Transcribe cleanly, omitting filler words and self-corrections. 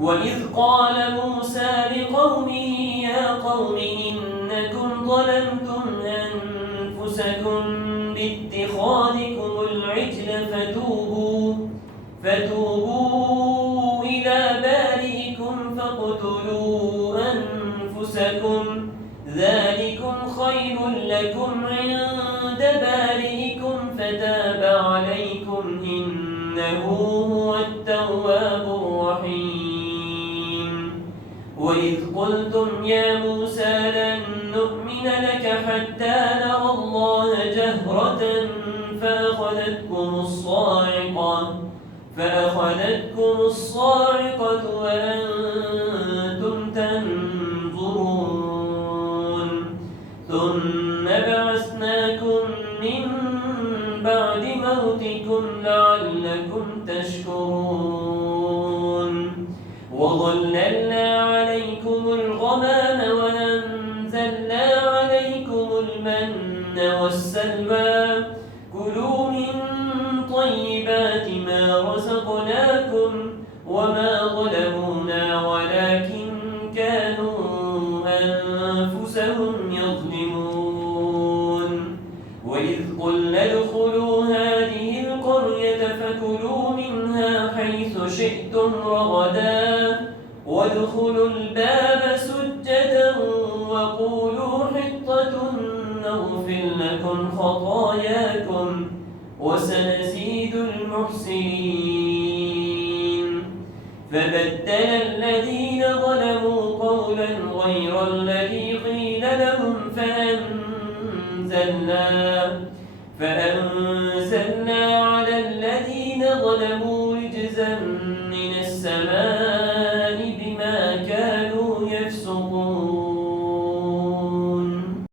وإذ قال موسى لقومه يا قوم إنكم ظلمتم أنفسكم باتخاذكم العجل فتوبوا إلى بارئكم فاقتلوا أنفسكم ذلكم خير لكم عند بارئكم فتاب عليكم إنه هو التواب الرحيم. وإذ قلتم يا موسى لن نؤمن لك حتى نرى الله جهرة فأخذتكم الصاعقة وأنتم تنظرون ثم بعثناكم من بعد موتكم لعلكم تشكرون. وظللنا عليكم الغمام وأنزلنا عليكم المن والسلوى كلوا من طيبات ما رزقناكم وما ظلمونا ولكن كانوا أنفسهم يظلمون. وإذ قلنا ادخلوا هذه القرية فكلوا منها حيث شئتم رغدا وادخلوا الباب سجدا وقولوا حطة نغفر لكم خطاياكم وسنزيد المحسنين. فبدل الذين ظلموا قولا غير الذي قيل لهم فأنزلنا على الذين ظلموا رجزا من السماء